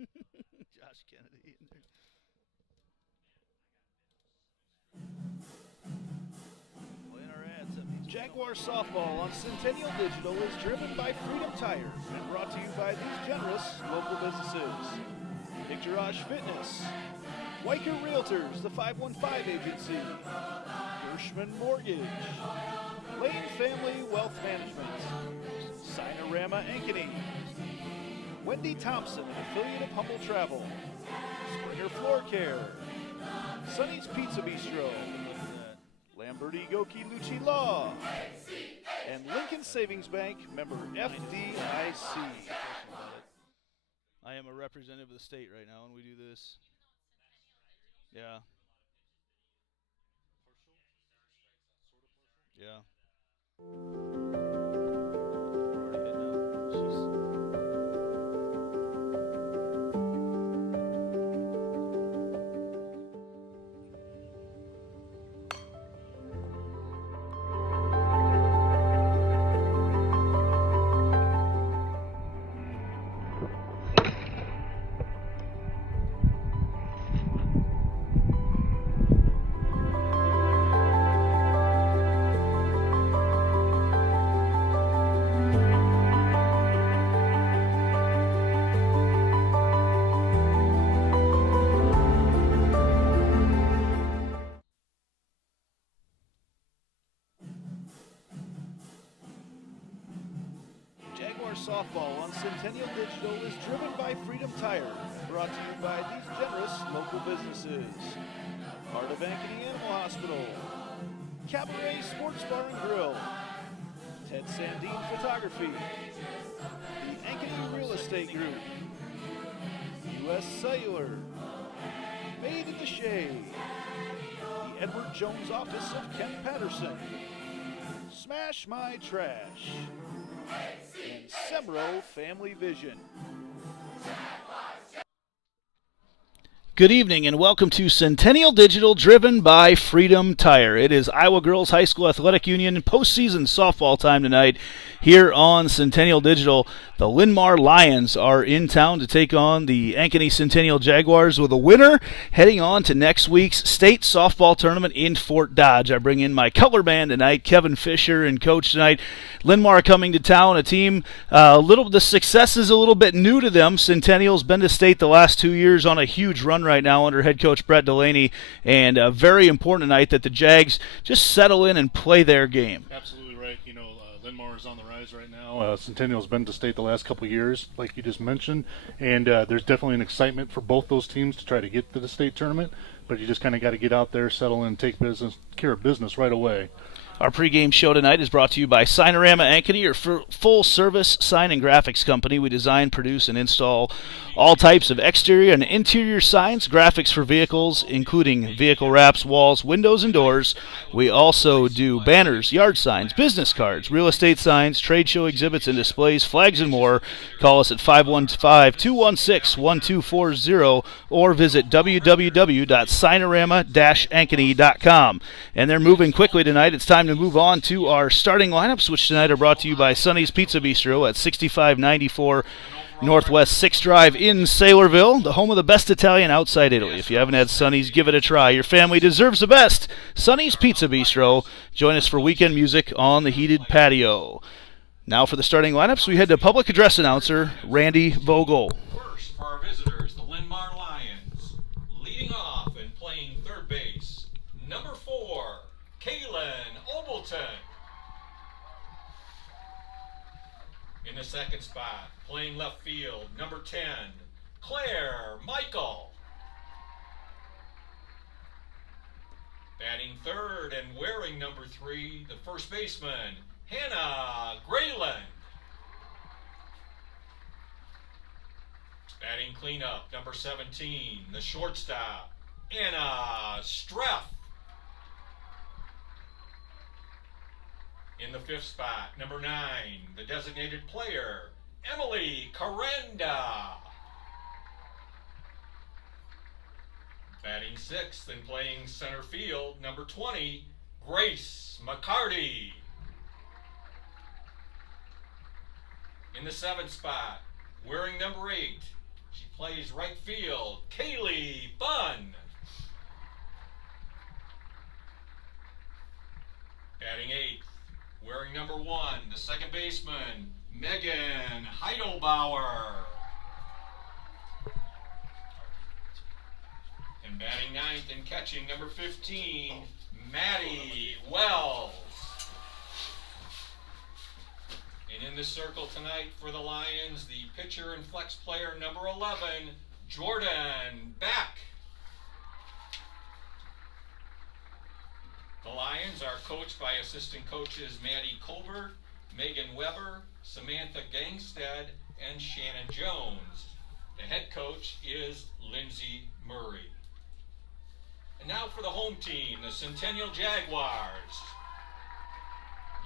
Josh Kennedy in there. Playing our ads. Jaguar softball on Centennial Digital is driven by Freedom Tire and brought to you by these generous local businesses. Garage Fitness, Weicker Realtors, the 515 Agency, Gershman Mortgage, Lane Family Wealth Management, Sinorama Ankeny, Wendy Thompson, an affiliate of Humble Travel, Springer Floor Care, Sonny's Pizza Bistro, Lamberti Goki Lucci Law, and Lincoln Savings Bank, member FDIC. I am a representative of the state right now, and we do this. Yeah. Yeah. Jaguar softball on Centennial Digital is driven by Freedom Tire and brought to you by these generous local businesses. Part of Ankeny Animal Hospital, Cabaret Sports Bar and Grill, Ted Sandine Photography, the Ankeny Real Estate Group, U.S. Cellular, Made in the Shade, the Edward Jones Office of Kent Patterson, Smash My Trash, and Semro Family Vision. Good evening and welcome to Centennial Digital, driven by Freedom Tire. It is Iowa Girls High School Athletic Union postseason softball time tonight here on Centennial Digital. The Linn-Mar Lions are in town to take on the Ankeny Centennial Jaguars, with a winner heading on to next week's state softball tournament in Fort Dodge. I bring in my color band tonight, Kevin Fisher, and coach tonight. Linn-Mar coming to town, a team, the success is a little bit new to them. Centennial's been to state the last 2 years on a huge run right now under head coach Brett Delaney, and very important tonight that the Jags just settle in and play their game. Absolutely right. Linn-Mar is on the rise right now. Centennial's been to state the last couple of years, like you just mentioned, and there's definitely an excitement for both those teams to try to get to the state tournament, but you just kind of got to get out there, settle in, and take care of business right away. Our pregame show tonight is brought to you by Sinorama Ankeny, your full-service sign and graphics company. We design, produce, and install all types of exterior and interior signs, graphics for vehicles, including vehicle wraps, walls, windows, and doors. We also do banners, yard signs, business cards, real estate signs, trade show exhibits and displays, flags, and more. Call us at 515-216-1240 or visit www.sinorama-ankeny.com. And they're moving quickly tonight. It's time to move on to our starting lineups, which tonight are brought to you by Sonny's Pizza Bistro at 6594 Northwest 6th Drive in Saylorville, the home of the best Italian outside Italy. If you haven't had Sonny's, give it a try. Your family deserves the best. Sonny's Pizza Bistro. Join us for weekend music on the heated patio. Now for the starting lineups, we head to public address announcer Randy Vogel. First, for our visitors, the Linn-Mar Lions. Leading off and playing third base, number 4, Kaylin Obleton. In the second spot, playing left field, number 10, Claire Michael. Batting third and wearing number 3, the first baseman, Hannah Grayland. Batting cleanup, number 17, the shortstop, Anna Streff. In the fifth spot, number 9, the designated player, Emily Carenda. Batting sixth and playing center field, number 20, Grace McCarty. In the seventh spot, wearing number 8, She plays right field. Kaylee Bunn. Batting eighth, wearing number 1, the second baseman, Megan Heidelbauer. And batting ninth and catching number 15, Maddie Wells. And in the circle tonight for the Lions, the pitcher and flex player number 11, Jordan Beck. The Lions are coached by assistant coaches Maddie Colbert, Megan Weber, Samantha Gangstead, and Shannon Jones. The head coach is Lindsay Murray. And now for the home team, the Centennial Jaguars.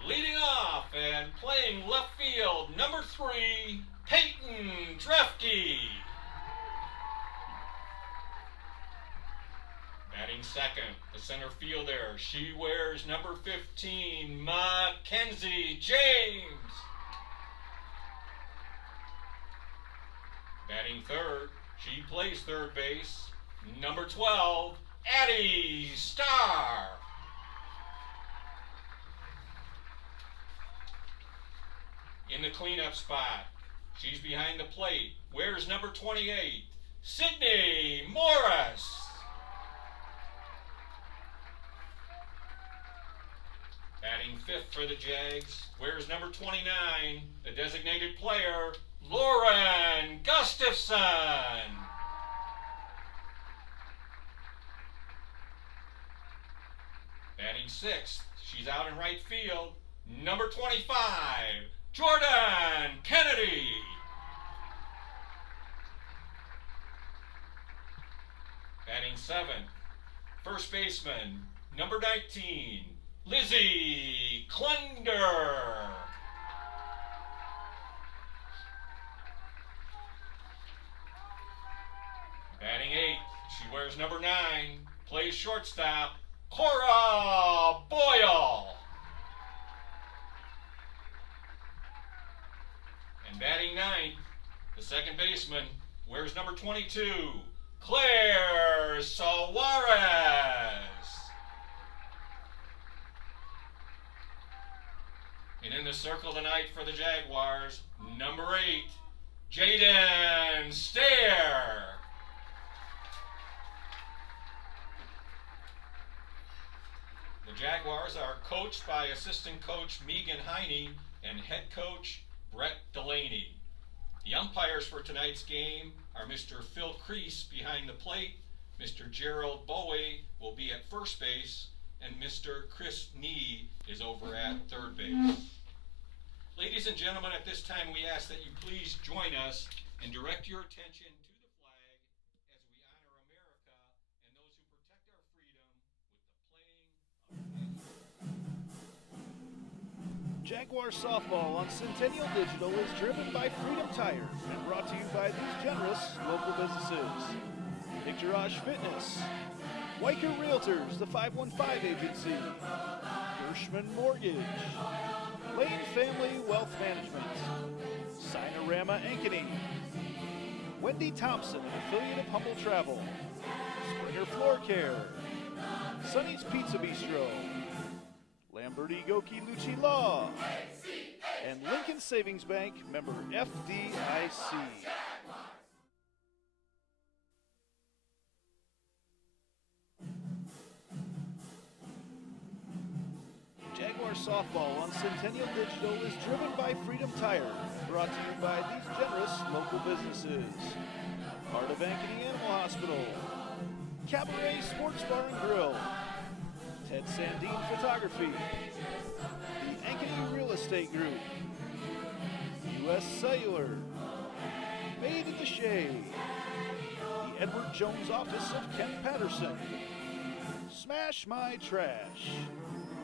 Leading off and playing left field, number 3, Peyton Drefke. Batting second, the center fielder. She wears number 15, Mackenzie James. Batting third, she plays third base, number 12, Addie Starr. In the cleanup spot, she's behind the plate, wears number 28, Sydney Morris. Batting fifth for the Jags, wears number 29, the designated player, Lauren Gustafson. Batting sixth, she's out in right field, number 25, Jordan Kennedy. Batting seventh, first baseman, number 19, Lizzie Klunder. Batting eighth, she wears number 9, plays shortstop, Cora Boyle. And batting ninth, the second baseman, wears number 22, Claire Suarez. And in the circle tonight for the Jaguars, number 8, Jaden Stair. The Jaguars are coached by assistant coach Megan Heine and head coach Brett Delaney. The umpires for tonight's game are Mr. Phil Crease behind the plate, Mr. Gerald Bowie will be at first base, and Mr. Chris Nee is over at third base. Ladies and gentlemen, at this time we ask that you please join us and direct your attention to the flag as we honor America and those who protect our freedom with the playing of Jaguar softball on Centennial Digital is driven by Freedom Tire and brought to you by these generous local businesses. IGHSAU Fitness, Weicker Realtors, the 515 Agency, Gershman Mortgage, Lane Family Wealth Management, Sinorama Ankeny, Wendy Thompson, an affiliate of Humble Travel, Springer Floor Care, Sonny's Pizza Bistro, Lamberti Goki Lucci Law, and Lincoln Savings Bank, member FDIC. Jaguar softball on Centennial Digital is driven by Freedom Tire, brought to you by these generous local businesses. Part of Ankeny Animal Hospital, Cabaret Sports Bar and Grill, Ted Sandine Photography, the Ankeny Real Estate Group, U.S. Cellular, Made at the Shade, the Edward Jones Office of Ken Patterson, Smash My Trash,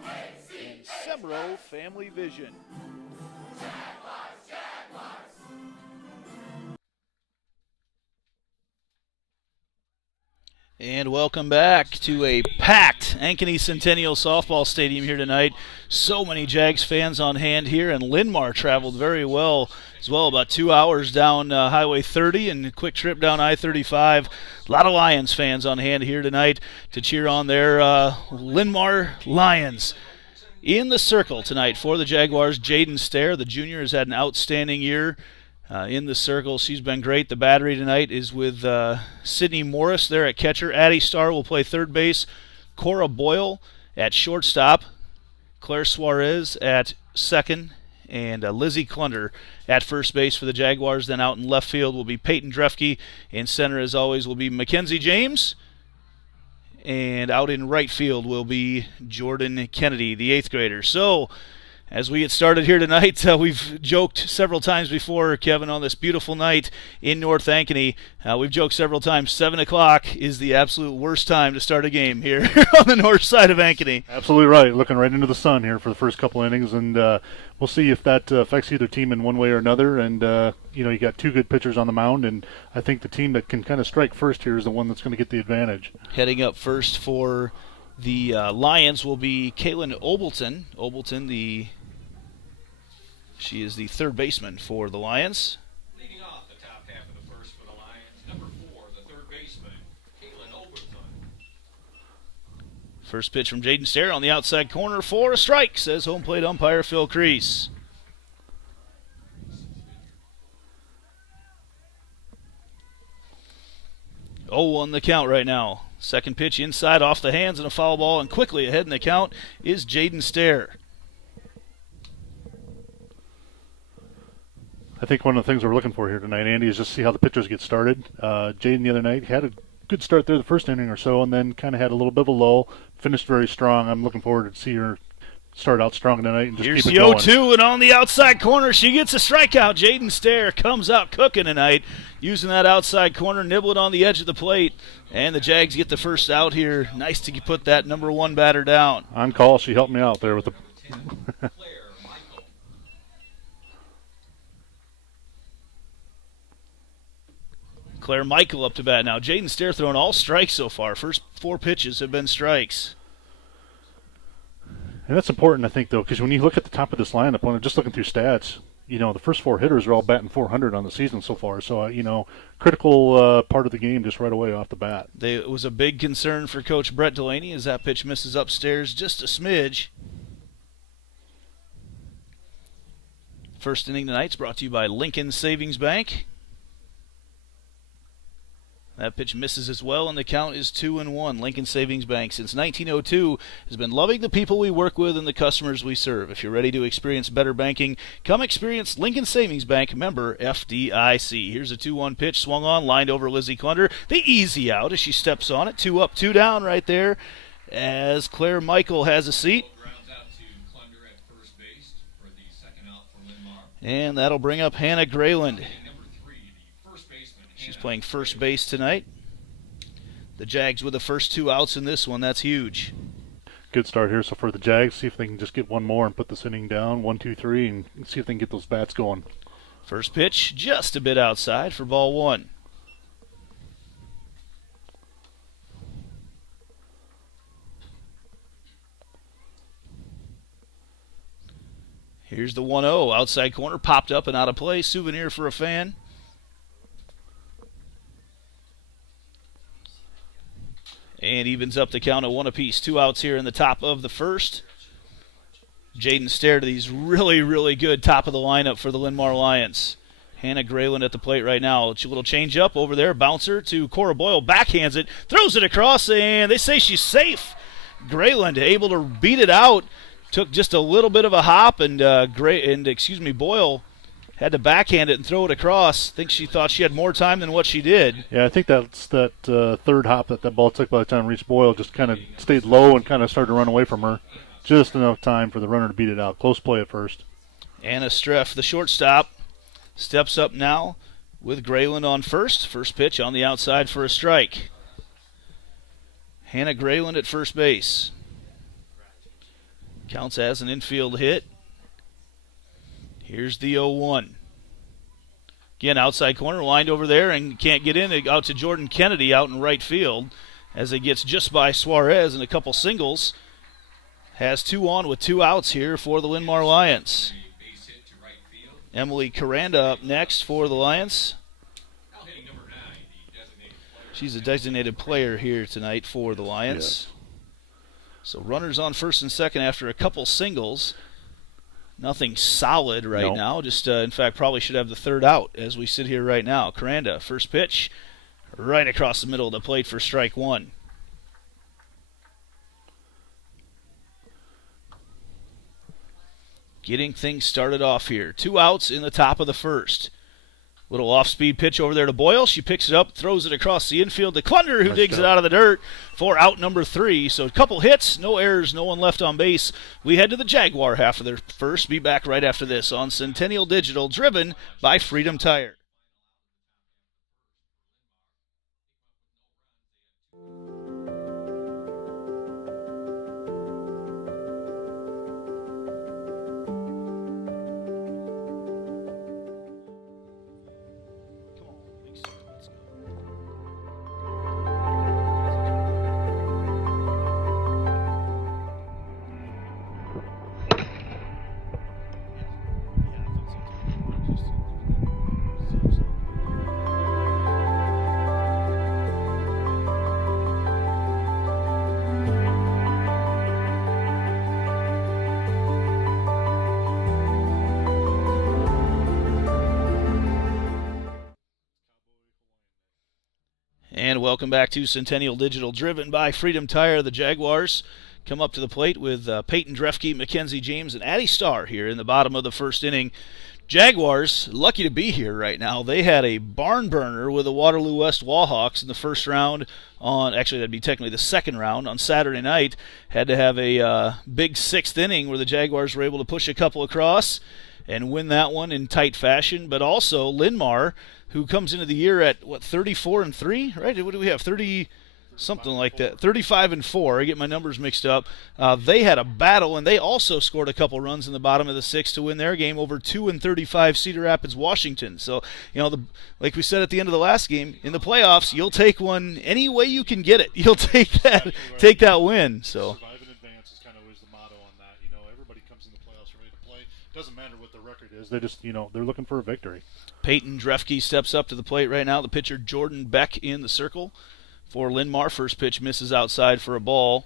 and Semro Family Vision. And welcome back to a packed Ankeny Centennial softball stadium here tonight. So many Jags fans on hand here, and Linn-Mar traveled very well as well, about 2 hours down Highway 30 and a quick trip down I-35. A lot of Lions fans on hand here tonight to cheer on their Linn-Mar Lions. In the circle tonight for the Jaguars, Jaden Stair, the junior, has had an outstanding year. In the circle, she's been great. The battery tonight is with Sydney Morris there at catcher. Addie Starr will play third base. Cora Boyle at shortstop. Claire Suarez at second. And Lizzie Klunder at first base for the Jaguars. Then out in left field will be Peyton Drefke. In center, as always, will be Mackenzie James. And out in right field will be Jordan Kennedy, the 8th grader. So, as we get started here tonight, we've joked several times before, Kevin, on this beautiful night in North Ankeny. We've joked several times, 7 o'clock is the absolute worst time to start a game here on the north side of Ankeny. Absolutely right. Looking right into the sun here for the first couple innings, and we'll see if that affects either team in one way or another. And, you got two good pitchers on the mound, and I think the team that can kind of strike first here is the one that's going to get the advantage. Heading up first for the Lions will be Kaylin Obleton. She is the third baseman for the Lions. Leading off the top half of the first for the Lions, number 4, the third baseman, Kaylin Overton. First pitch from Jaden Stair on the outside corner for a strike, says home plate umpire Phil Crease. Oh, on the count right now. Second pitch inside off the hands and a foul ball, and quickly ahead in the count is Jaden Stair. I think one of the things we're looking for here tonight, Andy, is just see how the pitchers get started. Jaden the other night had a good start there the first inning or so, and then kind of had a little bit of a lull, finished very strong. I'm looking forward to see her start out strong tonight and just Here's keep it the going. 0-2, and on the outside corner, she gets a strikeout. Jaden Stair comes out cooking tonight, using that outside corner, nibbling on the edge of the plate, and the Jags get the first out here. Nice to put that number 1 batter down. On call, she helped me out there with the Claire Michael up to bat now. Jaden Stair throwing all strikes so far. First 4 pitches have been strikes. And that's important, I think, though, because when you look at the top of this lineup, when I'm just looking through stats, the first 4 hitters are all batting .400 on the season so far. So, critical part of the game just right away off the bat. It was a big concern for Coach Brett Delaney as that pitch misses upstairs just a smidge. First inning tonight's brought to you by Lincoln Savings Bank. That pitch misses as well, and the count is 2-1. Lincoln Savings Bank, since 1902, has been loving the people we work with and the customers we serve. If you're ready to experience better banking, come experience Lincoln Savings Bank, member FDIC. Here's a 2-1 pitch, swung on, lined over Lizzie Klunder. The easy out as she steps on it. 2 up, 2 down right there as Claire Michael has a seat. Grounds out to Klunder at first base for the second out for Linn-Mar. And that'll bring up Hannah Grayland. Number 3, the first baseman. She's playing first base tonight. The Jags with the first 2 outs in this one. That's huge. Good start here. So for the Jags, see if they can just get one more and put this inning down, 1, 2, 3, and see if they can get those bats going. First pitch just a bit outside for ball 1. Here's the 1-0. Outside corner, popped up and out of play. Souvenir for a fan. And evens up the count at 1 apiece. 2 outs here in the top of the first. Jaden Stair to these really, really good top of the lineup for the Linn-Mar Lions. Hannah Grayland at the plate right now. A little change up over there. Bouncer to Cora Boyle. Backhands it. Throws it across, and they say she's safe. Grayland able to beat it out. Took just a little bit of a hop, and Boyle had to backhand it and throw it across. I think she thought she had more time than what she did. Yeah, I think that's that third hop that ball took by the time it reached Boyle. Just kind of stayed low and kind of started to run away from her. Just enough time for the runner to beat it out. Close play at first. Anna Streff, the shortstop, steps up now with Grayland on first. First pitch on the outside for a strike. Hannah Grayland at first base. Counts as an infield hit. Here's the 0-1. Again, outside corner, lined over there and can't get in. Out to Jordan Kennedy out in right field. as it gets just by Suarez and a couple singles. Has 2 on with 2 outs here for the Linn-Mar Lions. Emily Caranda up next for the Lions. She's a designated player here tonight for the Lions. Yes. So runners on first and second after a couple singles. Nothing solid right now. Just, in fact, probably should have the third out as we sit here right now. Caranda, first pitch, right across the middle of the plate for strike 1. Getting things started off here. 2 outs in the top of the first. Little off-speed pitch over there to Boyle. She picks it up, throws it across the infield to Klunder, who digs it out of the dirt for out number 3. So a couple hits, no errors, no one left on base. We head to the Jaguar half of their first. Be back right after this on Centennial Digital, driven by Freedom Tire. And welcome back to Centennial Digital, driven by Freedom Tire. The Jaguars come up to the plate with Peyton Drefke, Mackenzie James, and Addie Starr here in the bottom of the first inning. Jaguars, lucky to be here right now. They had a barn burner with the Waterloo West Wallhawks in the first round on, actually that'd be technically the second round on Saturday night. Had to have a big 6th inning where the Jaguars were able to push a couple across and win that one in tight fashion. But also Linn-Mar, who comes into the year at, 34-3, right? What do we have, 30, something like that, 35-4. I get my numbers mixed up. They had a battle, and they also scored a couple runs in the bottom of the 6th to win their game over 2-35 Cedar Rapids, Washington. So, like we said at the end of the last game, in the playoffs, you'll take one any way you can get it. You'll take that win. So. Survive in advance is kind of always the motto on that. Everybody comes in the playoffs ready to play. Doesn't matter what the record is. They just, they're looking for a victory. Peyton Drefke steps up to the plate right now. The pitcher Jordan Beck in the circle for Linn-Mar. First pitch misses outside for a ball.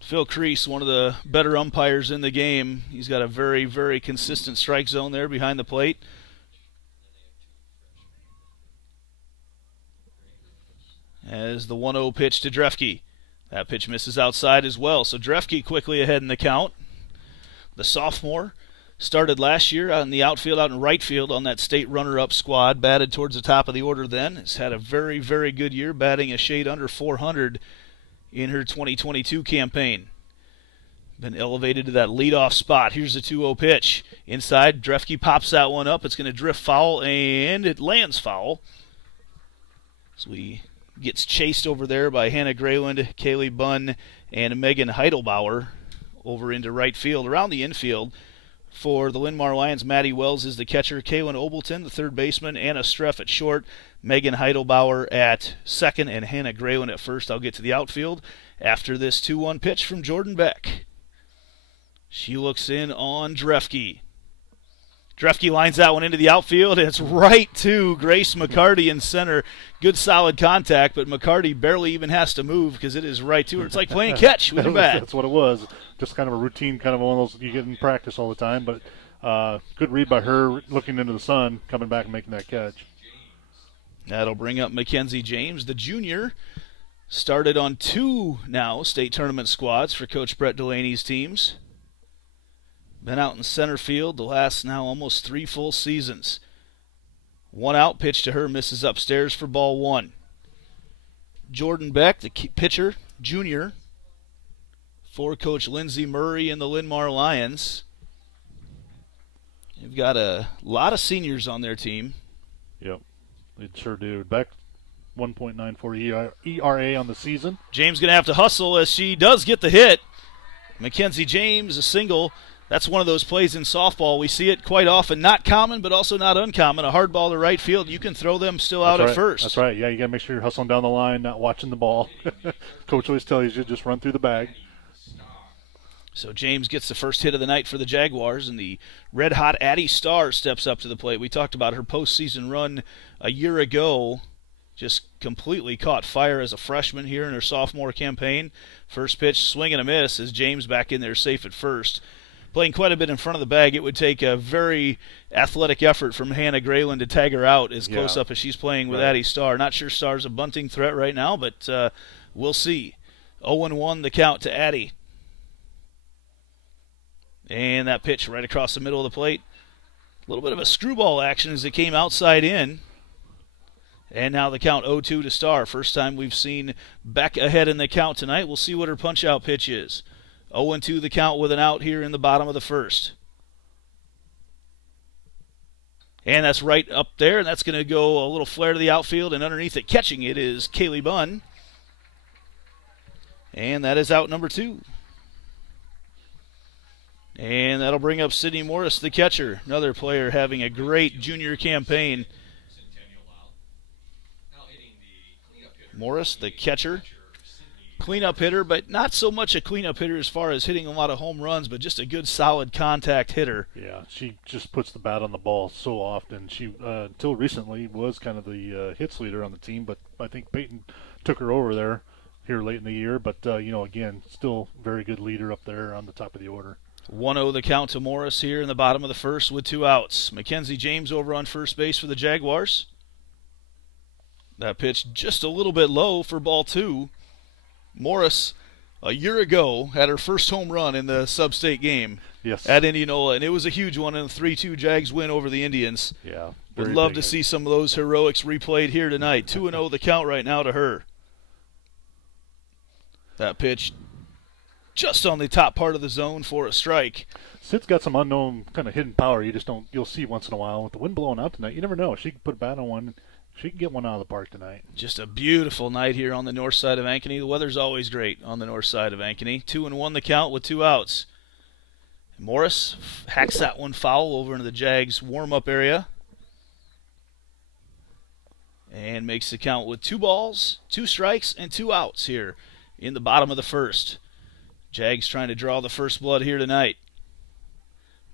Phil Crease, one of the better umpires in the game. He's got a very, very consistent strike zone there behind the plate. As the 1-0 pitch to Drefke. That pitch misses outside as well. So Drefke quickly ahead in the count. The sophomore started last year out in the outfield, out in right field on that state runner-up squad. Batted towards the top of the order then. Has had a very, very good year, batting a shade under 400 in her 2022 campaign. Been elevated to that leadoff spot. Here's the 2-0 pitch. Inside, Drefke pops that one up. It's going to drift foul, and it lands foul. So he gets chased over there by Hannah Grayland, Kaylee Bunn, and Megan Heidelbauer over into right field. Around the infield, for the Linn-Mar Lions, Maddie Wells is the catcher. Kaylin Obleton, the third baseman. Anna Streff at short. Megan Heidelbauer at second. And Hannah Grayland at first. I'll get to the outfield after this 2-1 pitch from Jordan Beck. She looks in on Drefke. Drefke lines that one into the outfield, and it's right to Grace McCarty in center. Good solid contact, but McCarty barely even has to move because it is right to her. It's like playing catch with your bat. That's what it was. Just kind of a routine, kind of one of those you get in practice all the time. But good read by her, looking into the sun, coming back and making that catch. That'll bring up Mackenzie James, the junior. Started on 2 now state tournament squads for Coach Brett Delaney's teams. Been out in center field the last now almost 3 full seasons. 1 out, pitch to her, misses upstairs for ball 1. Jordan Beck, the pitcher, junior, for Coach Lindsay Murray and the Linn-Mar Lions. They've got a lot of seniors on their team. Yep, they sure do. Beck, 1.94 ERA on the season. James going to have to hustle as she does get the hit. Mackenzie James, a single. That's one of those plays in softball. We see it quite often. Not common, but also not uncommon. A hard ball to right field, you can throw them still out at first. That's right. Yeah, you got to make sure you're hustling down the line, not watching the ball. Coach always tells you just run through the bag. So James gets the first hit of the night for the Jaguars, and the red-hot Addie Starr steps up to the plate. We talked about her postseason run a year ago. Just completely caught fire as a freshman here in her sophomore campaign. First pitch, swing and a miss as James back in there safe at first. Playing quite a bit in front of the bag. It would take a very athletic effort from Hannah Grayland to tag her out as close up as she's playing with Addie Starr. Not sure Starr's a bunting threat right now, but we'll see. 0-1 the count to Addie. And that pitch right across the middle of the plate. A little bit of a screwball action as it came outside in. And now the count 0-2 to Starr. First time we've seen Beck ahead in the count tonight. We'll see what her punch-out pitch is. 0-2 the count with an out here in the bottom of the first. And that's right up there, and that's going to go a little flare to the outfield, and underneath it, catching it is Kaylee Bunn. And that is out number 2. And that'll bring up Sydney Morris, the catcher. Another player having a great junior campaign. Morris, the catcher. Cleanup hitter, but not so much a cleanup hitter as far as hitting a lot of home runs, but just a good solid contact hitter. Yeah, she just puts the bat on the ball so often. She, until recently, was kind of the hits leader on the team, but I think Peyton took her over there here late in the year. But, again, still very good leader up there on the top of the order. 1-0 the count to Morris here in the bottom of the first with 2 outs. Mackenzie James over on first base for the Jaguars. That pitch just a little bit low for ball 2. Morris, a year ago, had her first home run in the sub-state game at Indianola, and it was a huge one in a 3-2 Jags win over the Indians. Yeah, would love to see some of those heroics replayed here tonight. 2-0 the count right now to her. That pitch just on the top part of the zone for a strike. Sid's got some unknown kind of hidden power. You'll see once in a while. With the wind blowing out tonight, you never know. She can put a bat on one. She can get one out of the park tonight. Just a beautiful night here on the north side of Ankeny. The weather's always great on the north side of Ankeny. 2-1 the count with 2 outs. Morris hacks that one foul over into the Jags warm-up area. And makes the count with 2 balls, 2 strikes, and 2 outs here in the bottom of the first. Jags trying to draw the first blood here tonight.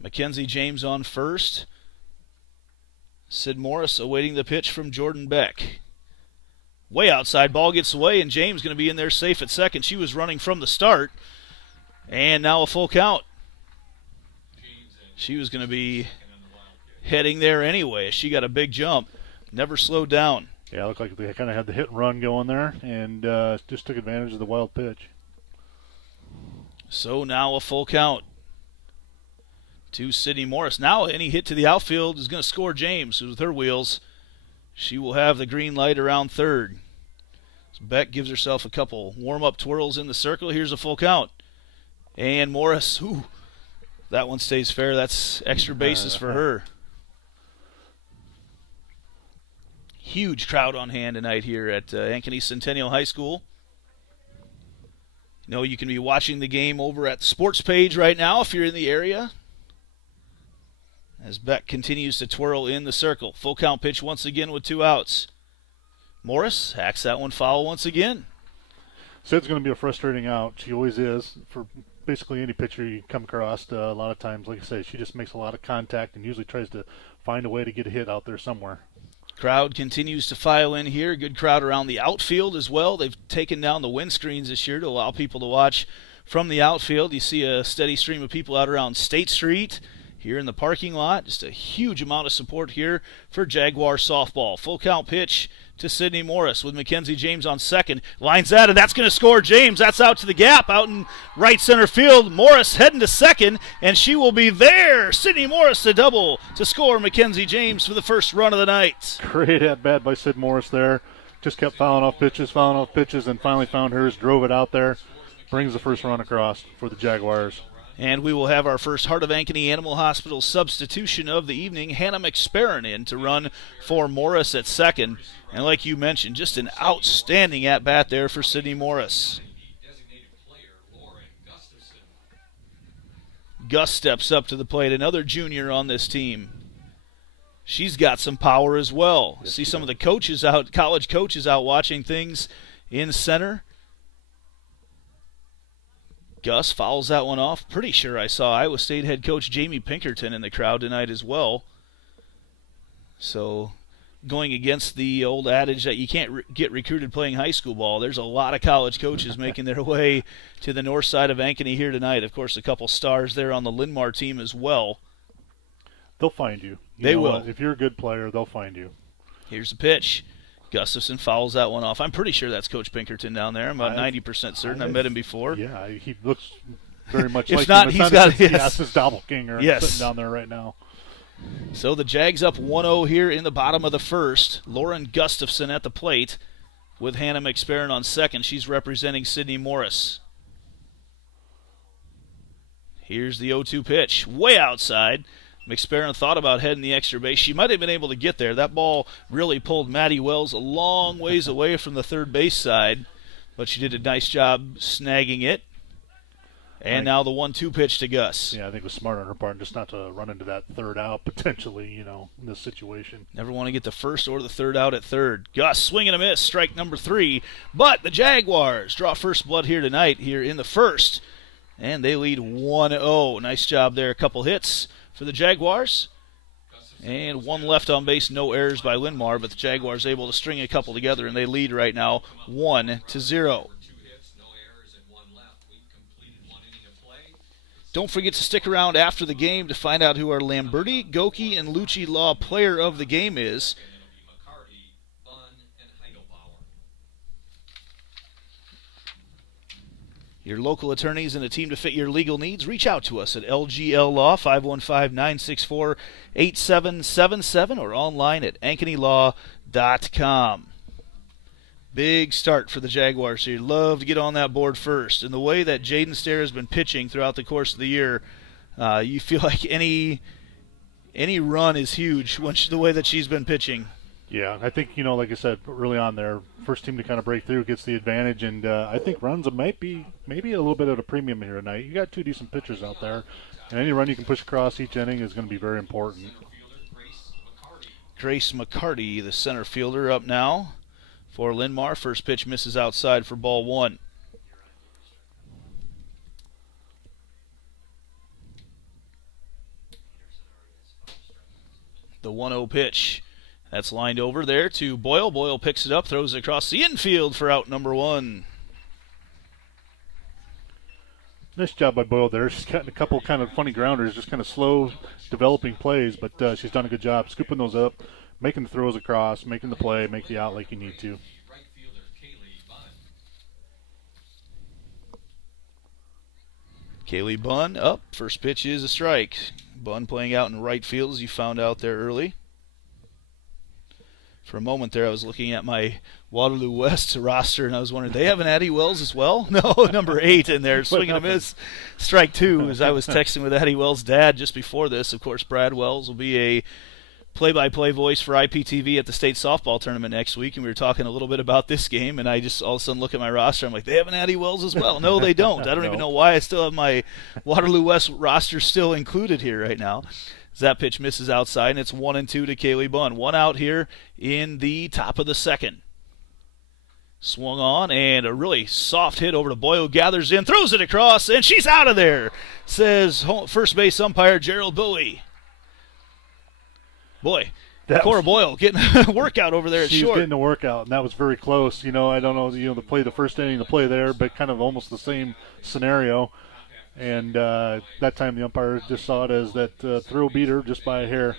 Mackenzie James on first. Sid Morris awaiting the pitch from Jordan Beck. Way outside, ball gets away, and James going to be in there safe at second. She was running from the start, and now a full count. She was going to be heading there anyway. She got a big jump, never slowed down. Yeah, it looked like they kind of had the hit and run going there, and just took advantage of the wild pitch. So now a full count to Sydney Morris. Now any hit to the outfield is going to score James. With her wheels, she will have the green light around third. So Beck gives herself a couple warm-up twirls in the circle. Here's a full count. And Morris, that one stays fair. That's extra bases for her. Huge crowd on hand tonight here at Ankeny Centennial High School. You can be watching the game over at the sports page right now if you're in the area. As Beck continues to twirl in the circle. Full count pitch once again with 2 outs. Morris hacks that one foul once again. Sid's going to be a frustrating out. She always is for basically any pitcher you come across. A lot of times, like I say, she just makes a lot of contact and usually tries to find a way to get a hit out there somewhere. Crowd continues to file in here. Good crowd around the outfield as well. They've taken down the windscreens this year to allow people to watch from the outfield. You see a steady stream of people out around State Street. Here in the parking lot, just a huge amount of support here for Jaguar softball. Full count pitch to Sydney Morris with Mackenzie James on second. Lines that, and that's going to score James. That's out to the gap, out in right center field. Morris heading to second, and she will be there. Sydney Morris the double to score Mackenzie James for the first run of the night. Great at-bat by Sid Morris there. Just kept fouling off pitches, and finally found hers, drove it out there. Brings the first run across for the Jaguars. And we will have our first Heart of Ankeny Animal Hospital substitution of the evening. Hannah McSparron in to run for Morris at second. And like you mentioned, just an outstanding at-bat there for Sydney Morris. Gus steps up to the plate, another junior on this team. She's got some power as well. Yes, see some of the coaches out, college coaches out watching things in center. Gus fouls that one off. Pretty sure I saw Iowa State head coach Jamie Pinkerton in the crowd tonight as well. So going against the old adage that you can't get recruited playing high school ball, there's a lot of college coaches making their way to the north side of Ankeny here tonight. Of course, a couple stars there on the Linn-Mar team as well. They'll find you. They will. If you're a good player, they'll find you. Here's the pitch. Gustafson fouls that one off. I'm pretty sure that's Coach Pinkerton down there. I'm about 90% certain. I met him before. Yeah, he looks very much if like not, him. He's got his doppelganger sitting down there right now. So the Jags up 1-0 here in the bottom of the first. Lauren Gustafson at the plate with Hannah McSparron on second. She's representing Sydney Morris. Here's the 0-2 pitch. Way outside. McSparron thought about heading the extra base. She might have been able to get there. That ball really pulled Maddie Wells a long ways away from the third base side, but she did a nice job snagging it. And now the 1-2 pitch to Gus. Yeah, I think it was smart on her part just not to run into that third out potentially, in this situation. Never want to get the first or the third out at third. Gus swing and a miss, strike number 3. But the Jaguars draw first blood here tonight, here in the first. And they lead 1-0. Nice job there. A couple hits for the Jaguars. And one left on base, no errors by Linn-Mar, but the Jaguars able to string a couple together, and they lead right now 1-0. Don't forget to stick around after the game to find out who our Lamberti, Goki, and Lucci Law player of the game is. Your local attorneys and a team to fit your legal needs, reach out to us at LGL Law, 515-964-8777, or online at ankanylaw.com. Big start for the Jaguars here. Love to get on that board first. And the way that Jaden Stair has been pitching throughout the course of the year, you feel like any run is huge the way that she's been pitching. Yeah, I think, like I said early on there, first team to kind of break through gets the advantage, and I think runs might be maybe a little bit at a premium here tonight. You got two decent pitchers out there, and any run you can push across each inning is going to be very important. Grace McCarty, the center fielder, up now for Linn-Mar. First pitch misses outside for ball 1. The 1-0 pitch. That's lined over there to Boyle. Boyle picks it up, throws it across the infield for out number 1. Nice job by Boyle there. She's gotten a couple kind of funny grounders, just kind of slow developing plays, but she's done a good job scooping those up, making the throws across, making the play, make the out like you need to. Kaylee Bunn up. First pitch is a strike. Bunn playing out in right field, as you found out there early. For a moment there, I was looking at my Waterloo West roster, and I was wondering, they have an Addie Wells as well? No, number 8 in there, swinging a miss. Strike 2, as I was texting with Addie Wells' dad just before this. Of course, Brad Wells will be a play-by-play voice for IPTV at the state softball tournament next week, and we were talking a little bit about this game, and I just all of a sudden look at my roster. I'm like, they have an Addie Wells as well. No, they don't. I don't even know why I still have my Waterloo West roster still included here right now. That pitch misses outside, and it's 1-2 to Kaylee Bunn. One out here in the top of the second. Swung on, and a really soft hit over to Boyle. Gathers in, throws it across, and she's out of there, says first base umpire Gerald Bowie. Boy, Cora Boyle getting a workout over there at She's short. getting a workout, and that was very close. I don't know, the play, the first inning, the play there, but kind of almost the same scenario. And that time the umpire just saw it as that throw beat her just by a hair.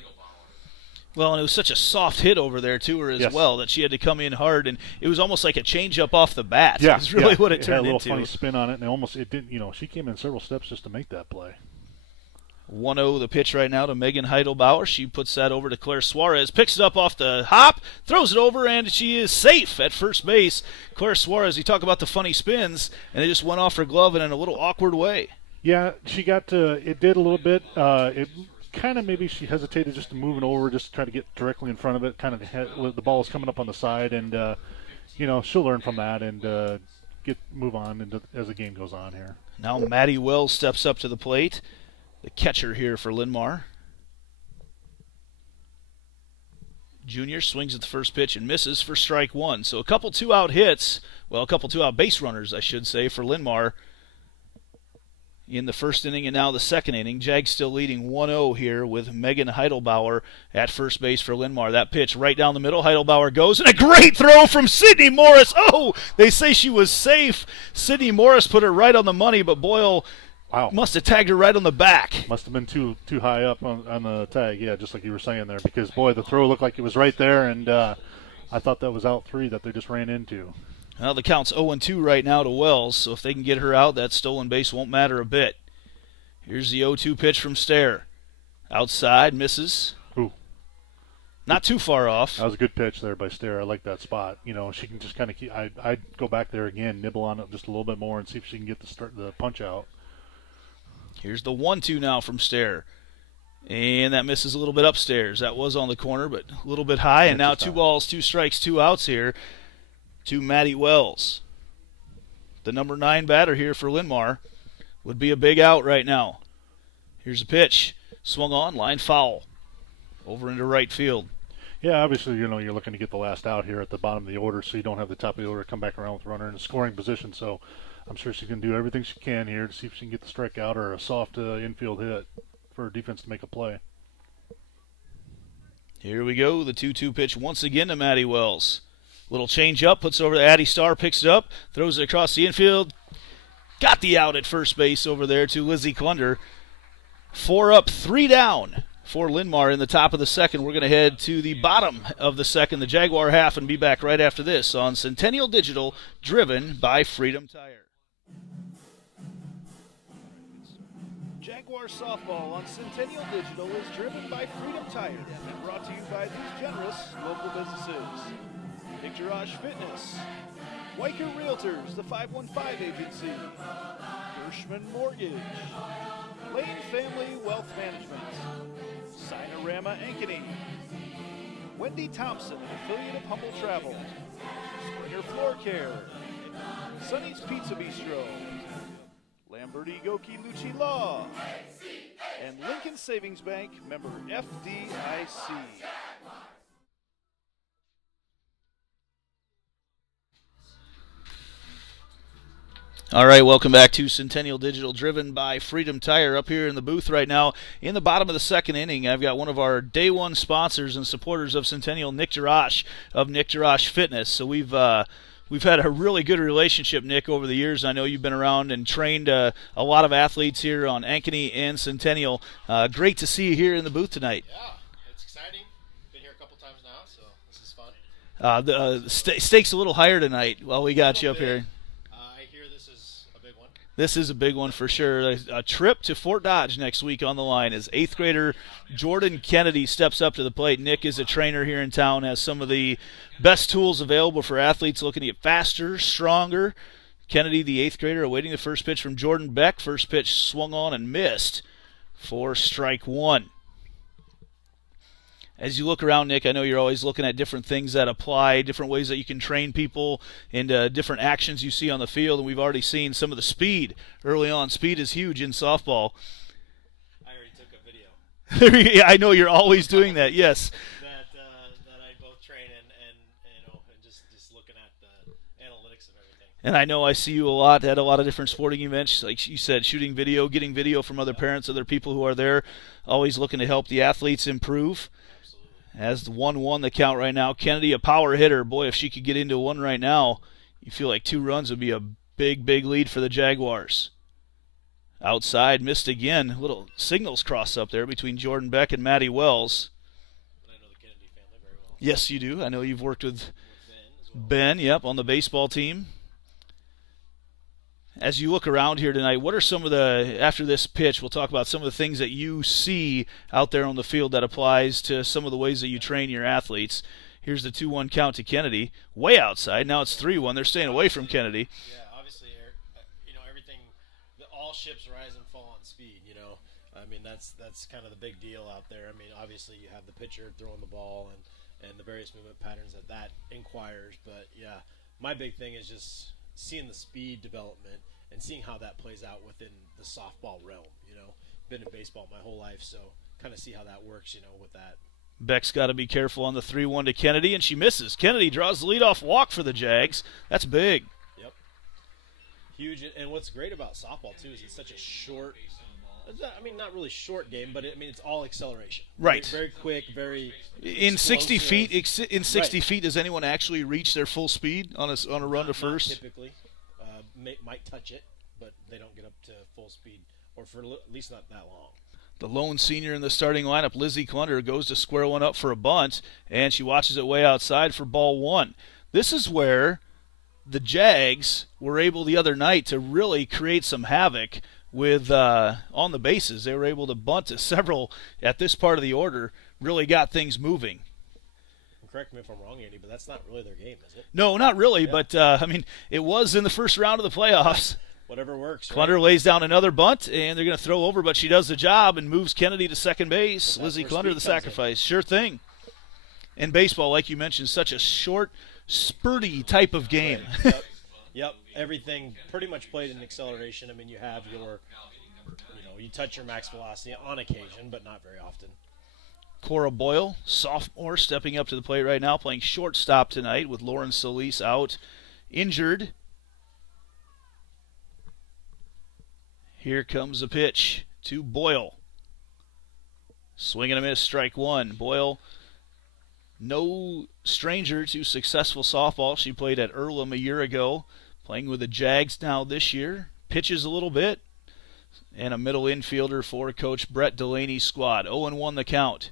Well, and it was such a soft hit over there to her as well that she had to come in hard, and it was almost like a changeup off the bat. Yeah, It's really what it turned had a little into. funny spin on it, and it didn't. She came in several steps just to make that play. 1-0 the pitch right now to Megan Heidelbauer. She puts that over to Claire Suarez, picks it up off the hop, throws it over, and she is safe at first base. Claire Suarez, you talk about the funny spins, and it just went off her glove in a little awkward way. Yeah, she got it did a little bit. It kind of maybe she hesitated just to move it over, just to try to get directly in front of it. Kind of the ball is coming up on the side, and she'll learn from that and move on as the game goes on here. Now Maddie Wells steps up to the plate. the catcher here for Linn-Mar. Junior swings at the first pitch and misses for strike one. So a couple two-out hits, well, a couple two-out base runners, I should say, for Linn-Mar in the first inning and now the second inning. Jags still leading 1-0 here with Megan Heidelbauer at first base for Linn-Mar. That pitch right down the middle. Heidelbauer goes, and a great throw from Sydney Morris. Oh, they say she was safe. Sydney Morris put her right on the money, but Boyle must have tagged her right on the back. Must have been too high up on the tag, yeah, just like you were saying there, because, boy, the throw looked like it was right there, and I thought that was out 3 that they just ran into. Well, the count's 0-2 right now to Wells, so if they can get her out, that stolen base won't matter a bit. Here's the 0-2 pitch from Stair. Outside, misses. Ooh. Not too far off. That was a good pitch there by Stair. I like that spot. You know, she can just kind of keep. I'd go back there again, nibble on it just a little bit more, and see if she can get the punch out. Here's the 1-2 now from Stair. And that misses a little bit upstairs. That was on the corner, but a little bit high. And now 2 balls, 2 strikes, 2 outs here to Maddie Wells. The number 9 batter here for Linn-Mar would be a big out right now. Here's a pitch. Swung on, line foul. Over into right field. Yeah, obviously, you know, you're looking to get the last out here at the bottom of the order, so you don't have the top of the order come back around with a runner in a scoring position. So I'm sure she can do everything she can here to see if she can get the strikeout or a soft infield hit for her defense to make a play. Here we go. The 2-2 pitch once again to Maddie Wells. Little change up, puts it over to Addie Starr, picks it up, throws it across the infield. Got the out at first base over there to Lizzie Klunder. 4 up, 3 down for Linn-Mar in the top of the second. We're going to head to the bottom of the second, the Jaguar half, and be back right after this on Centennial Digital, driven by Freedom Tire. Jaguar softball on Centennial Digital is driven by Freedom Tire and brought to you by these generous local businesses. IGHSAU Fitness, Weicker Realtors, the 515 Agency, Gershman Mortgage, Lane Family Wealth Management, Sinorama Ankeny, Wendy Thompson, affiliate of Humble Travel, Springer Floor Care, Sonny's Pizza Bistro, Lamberti Goki Lucci Law, and Lincoln Savings Bank, member FDIC. All right, welcome back to Centennial Digital, driven by Freedom Tire. Up here in the booth right now, in the bottom of the second inning, I've got one of our day one sponsors and supporters of Centennial, Nick Jarash of Nick Jarash Fitness. So we've had a really good relationship, Nick, over the years. I know you've been around and trained a lot of athletes here on Ankeny and Centennial. Great to see you here in the booth tonight. Yeah, it's exciting. Been here a couple times now, so this is fun. The stakes a little higher tonight while we got you up here. I hear this is a big one. This is a big one for sure. A trip to Fort Dodge next week on the line as 8th grader Jordan Kennedy steps up to the plate. Nick is a trainer here in town, has some of the best tools available for athletes looking to get faster, stronger. Kennedy, the 8th grader, awaiting the first pitch from Jordan Beck. First pitch swung on and missed for strike one. As you look around, Nick, I know you're always looking at different things that apply, different ways that you can train people, and different actions you see on the field, and we've already seen some of the speed early on. Speed is huge in softball. I already took a video. Yeah, I know you're always doing that, yes. that I both train and just looking at the analytics of everything. And I know I see you a lot at a lot of different sporting events, like you said, shooting video, getting video from other parents, other people who are there, always looking to help the athletes improve. As the 1-1 the count right now. Kennedy, a power hitter. Boy, if she could get into one right now, you feel like 2 runs would be a big, big lead for the Jaguars. Outside, missed again. Little signals cross up there between Jordan Beck and Maddie Wells. But I know the Kennedy family very well. Yes, you do. I know you've worked with Ben as well. Ben, yep, on the baseball team. As you look around here tonight, what are some of the, after this pitch, we'll talk about some of the things that you see out there on the field that applies to some of the ways that you train your athletes. Here's the 2-1 count to Kennedy. Way outside. Now it's 3-1. They're staying away from Kennedy. Yeah, obviously, everything, all ships rise and fall on speed, I mean, that's kind of the big deal out there. I mean, obviously, you have the pitcher throwing the ball and the various movement patterns that inquires. But, yeah, my big thing is just seeing the speed development and seeing how that plays out within the softball realm, been in baseball my whole life, so kind of see how that works, with that. Beck's got to be careful on the 3-1 to Kennedy, and she misses. Kennedy draws the leadoff walk for the Jags. That's big. Yep. Huge. And what's great about softball, too, is it's such a short, not really short game, but it's all acceleration. Right. Very quick, very in 60 feet. In 60 Right. feet, does anyone actually reach their full speed on a run to first? Not typically. Might touch it, but they don't get up to full speed, or for at least not that long. The lone senior in the starting lineup, Lizzie Clunder, goes to square one up for a bunt, and she watches it way outside for ball one. This is where the Jags were able the other night to really create some havoc with on the bases. They were able to bunt to several at this part of the order, really got things moving. Correct me if I'm wrong, Andy, but that's not really their game, is it? No, not really, Yeah. but it was in the first round of the playoffs. Whatever works. Clunder right? lays down another bunt, and they're going to throw over, but she does the job and moves Kennedy to second base. That's Lizzie where Clunder, speed the comes in. sacrifice. Sure thing. In baseball, like you mentioned, such a short, spurty type of game. Right. Yep. Everything pretty much played in acceleration. You have your, you touch your max velocity on occasion, but not very often. Cora Boyle, sophomore, stepping up to the plate right now, playing shortstop tonight with Lauren Solis out injured. Here comes the pitch to Boyle. Swing and a miss, strike one. Boyle, no stranger to successful softball. She played at Earlham a year ago, playing with the Jags now this year. Pitches a little bit. And a middle infielder for Coach Brett Delaney's squad. 0-1 the count.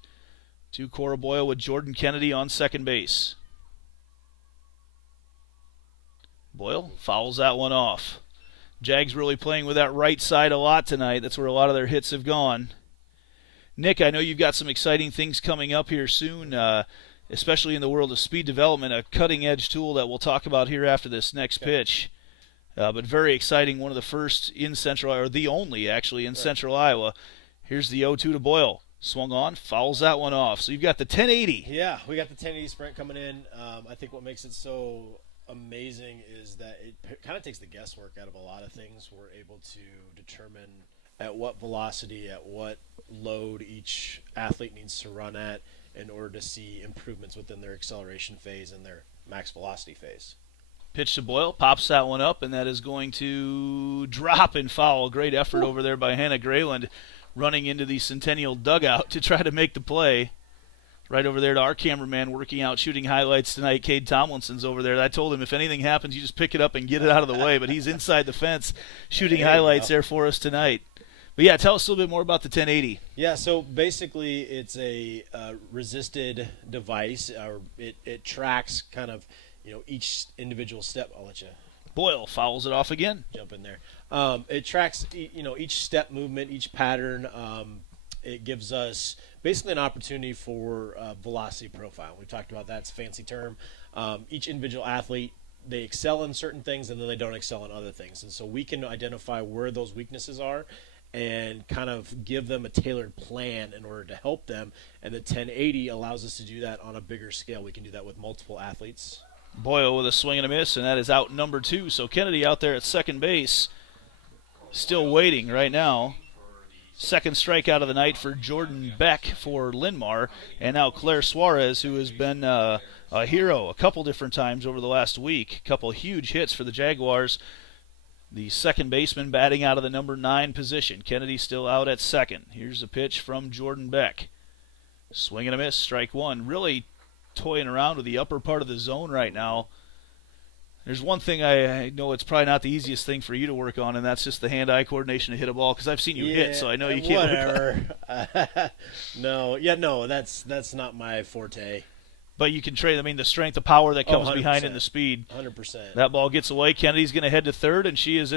To Cora Boyle with Jordan Kennedy on second base. Boyle fouls that one off. Jags really playing with that right side a lot tonight. That's where a lot of their hits have gone. Nick, I know you've got some exciting things coming up here soon, especially in the world of speed development, a cutting-edge tool that we'll talk about here after this next pitch. But very exciting, one of the first in Central, or the only actually in Central Iowa. Here's the 0-2 to Boyle. Swung on, fouls that one off. So you've got the 1080. Yeah, we got the 1080 sprint coming in. I think what makes it so amazing is that it kind of takes the guesswork out of a lot of things. We're able to determine at what velocity, at what load each athlete needs to run at in order to see improvements within their acceleration phase and their max velocity phase. Pitch to Boyle, pops that one up, and that is going to drop and foul. Great effort over there by Hannah Grayland, running into the Centennial dugout to try to make the play. Right over there to our cameraman working out, shooting highlights tonight. Cade Tomlinson's over there. I told him if anything happens, you just pick it up and get it out of the way. But he's inside the fence shooting highlights there for us tonight. But yeah, tell us a little bit more about the 1080. Yeah, so basically it's a resisted device. It tracks kind of each individual step. I'll let you Boyle fouls it off again. jump in there. It tracks each step movement, each pattern. It gives us basically an opportunity for velocity profile. We talked about that. It's a fancy term. Each individual athlete, they excel in certain things and then they don't excel in other things. And so we can identify where those weaknesses are and kind of give them a tailored plan in order to help them. And the 1080 allows us to do that on a bigger scale. We can do that with multiple athletes. Boyle with a swing and a miss, and that is out number 2. So Kennedy out there at second base, still waiting right now. Second strikeout of the night for Jordan Beck for Linn-Mar, and now Claire Suarez, who has been a hero a couple different times over the last week. A couple huge hits for the Jaguars. The second baseman batting out of the number 9 position. Kennedy still out at second. Here's a pitch from Jordan Beck. Swing and a miss, strike one. Really toying around with the upper part of the zone right now. There's one thing I know it's probably not the easiest thing for you to work on, and that's just the hand-eye coordination to hit a ball, because I've seen you hit, so I know you can't. Whatever. No, that's not my forte. But you can trade. I mean, the strength, the power that comes behind it, and the speed. 100%. That ball gets away. Kennedy's going to head to third, and she is in